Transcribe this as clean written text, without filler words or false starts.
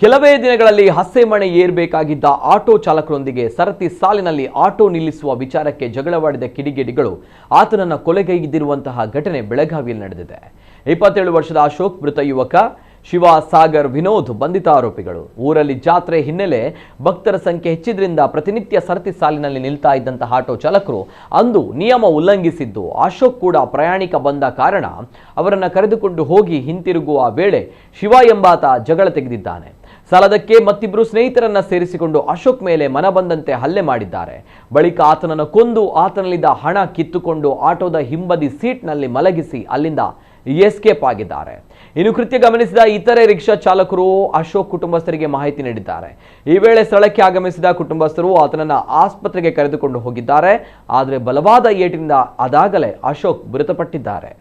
ಕೆಲವೇ ದಿನಗಳಲ್ಲಿ ಹಸೆಮಣೆ ಏರಬೇಕಾಗಿದ್ದ ಆಟೋ ಚಾಲಕರೊಂದಿಗೆ ಸರತಿ ಸಾಲಿನಲ್ಲಿ ಆಟೋ ನಿಲ್ಲಿಸುವ ವಿಚಾರಕ್ಕೆ ಜಗಳವಾಡಿದ ಕಿಡಿಗೇಡಿಗಳು ಆತನನ್ನು ಕೊಲೆಗೈದಿರುವಂತಹ ಘಟನೆ ಬೆಳಗಾವಿಯಲ್ಲಿ ನಡೆದಿದೆ. 27 ವರ್ಷದ ಅಶೋಕ್ ಮೃತ ಯುವಕ ಶಿವ ಸಾಗರ್ ವಿನೋದ್ ಬಂಧಿತ ಆರೋಪಿಗಳು. ಊರಲ್ಲಿ ಜಾತ್ರೆ ಹಿನ್ನೆಲೆ ಭಕ್ತರ ಸಂಖ್ಯೆ ಹೆಚ್ಚಿದ್ರಿಂದ ಪ್ರತಿನಿತ್ಯ ಸರತಿ ಸಾಲಿನಲ್ಲಿ ನಿಲ್ತಾ ಇದ್ದಂತಹ ಆಟೋ ಚಾಲಕರು ಅಂದು ನಿಯಮ ಉಲ್ಲಂಘಿಸಿದ್ದು ಅಶೋಕ್ ಕೂಡ ಪ್ರಯಾಣಿಕ ಬಂದ ಕಾರಣ ಅವರನ್ನು ಕರೆದುಕೊಂಡು ಹೋಗಿ ಹಿಂತಿರುಗುವ ವೇಳೆ ಶಿವ ಎಂಬಾತ ಜಗಳ ತೆಗೆದಿದ್ದಾನೆ. ಸಾಲದಕ್ಕೆ ಮತ್ತಿಬ್ಬರು ಸ್ನೇಹಿತರನ್ನ ಸೇರಿಸಿಕೊಂಡು ಅಶೋಕ್ ಮೇಲೆ ಮನಬಂದಂತೆ ಹಲ್ಲೆ ಮಾಡಿದ್ದಾರೆ. ಬಳಿಕ ಆತನನ್ನು ಕೊಂದು ಆತನಲ್ಲಿದ್ದ ಹಣ ಕಿತ್ತುಕೊಂಡು ಆಟೋದ ಹಿಂಬದಿ ಸೀಟ್ನಲ್ಲಿ ಮಲಗಿಸಿ ಅಲ್ಲಿಂದ ಎಸ್ಕೇಪ್ ಆಗಿದ್ದಾರೆ. ಇನ್ನು ಕೃತ್ಯ ಗಮನಿಸಿದ ಇತರೆ ರಿಕ್ಷಾ ಚಾಲಕರು ಅಶೋಕ್ ಕುಟುಂಬಸ್ಥರಿಗೆ ಮಾಹಿತಿ ನೀಡಿದ್ದಾರೆ. ಈ ವೇಳೆ ಸ್ಥಳಕ್ಕೆ ಆಗಮಿಸಿದ ಕುಟುಂಬಸ್ಥರು ಆತನನ್ನು ಆಸ್ಪತ್ರೆಗೆ ಕರೆದುಕೊಂಡು ಹೋಗಿದ್ದಾರೆ. ಆದರೆ ಬಲವಾದ ಏಟಿನಿಂದ ಅದಾಗಲೇ ಅಶೋಕ್ ಮೃತಪಟ್ಟಿದ್ದಾರೆ.